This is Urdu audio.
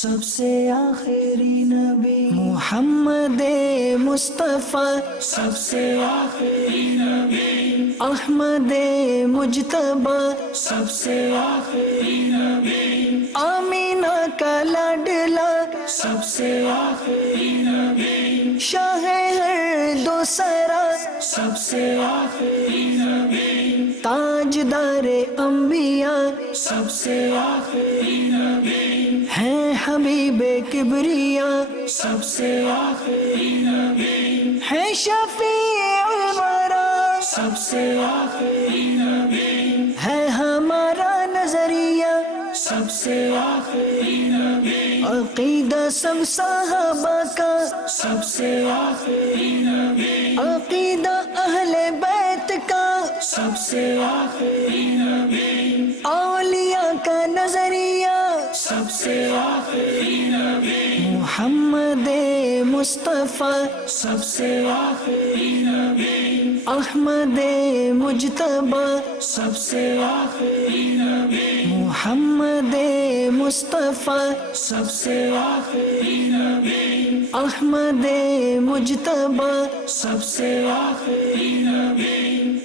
سب سے آخری نبی محمد مصطفیٰ، سب سے آخری نبی احمد مجتبی، سب سے آخری نبی آمینہ کا لاڈلا، سب سے آخری نبی شاہ ہر دو سرا، سب سے آخری نبی تاجدار انبیاء، سب سے آخری نبی ہیں حبیب کبریا، سب سے آخری نبی ہیں شفیع الورا، سب سے آخری نبی ہے ہمارا نظریہ، سب سے آخری نبی عقیدہ سب صحابہ کا، سب سے آخری نبی عقیدہ اہل بیت کا، سب سے آخری نبی اولیاء کا نظریہ، سب سے آخری نبی محمد مصطفیٰ، سب سے آخری نبی احمد مجتبی، سب سے آخری نبی محمد مصطفیٰ، سب سے آخری نبی احمد مجتبی، سب سے آخری نبی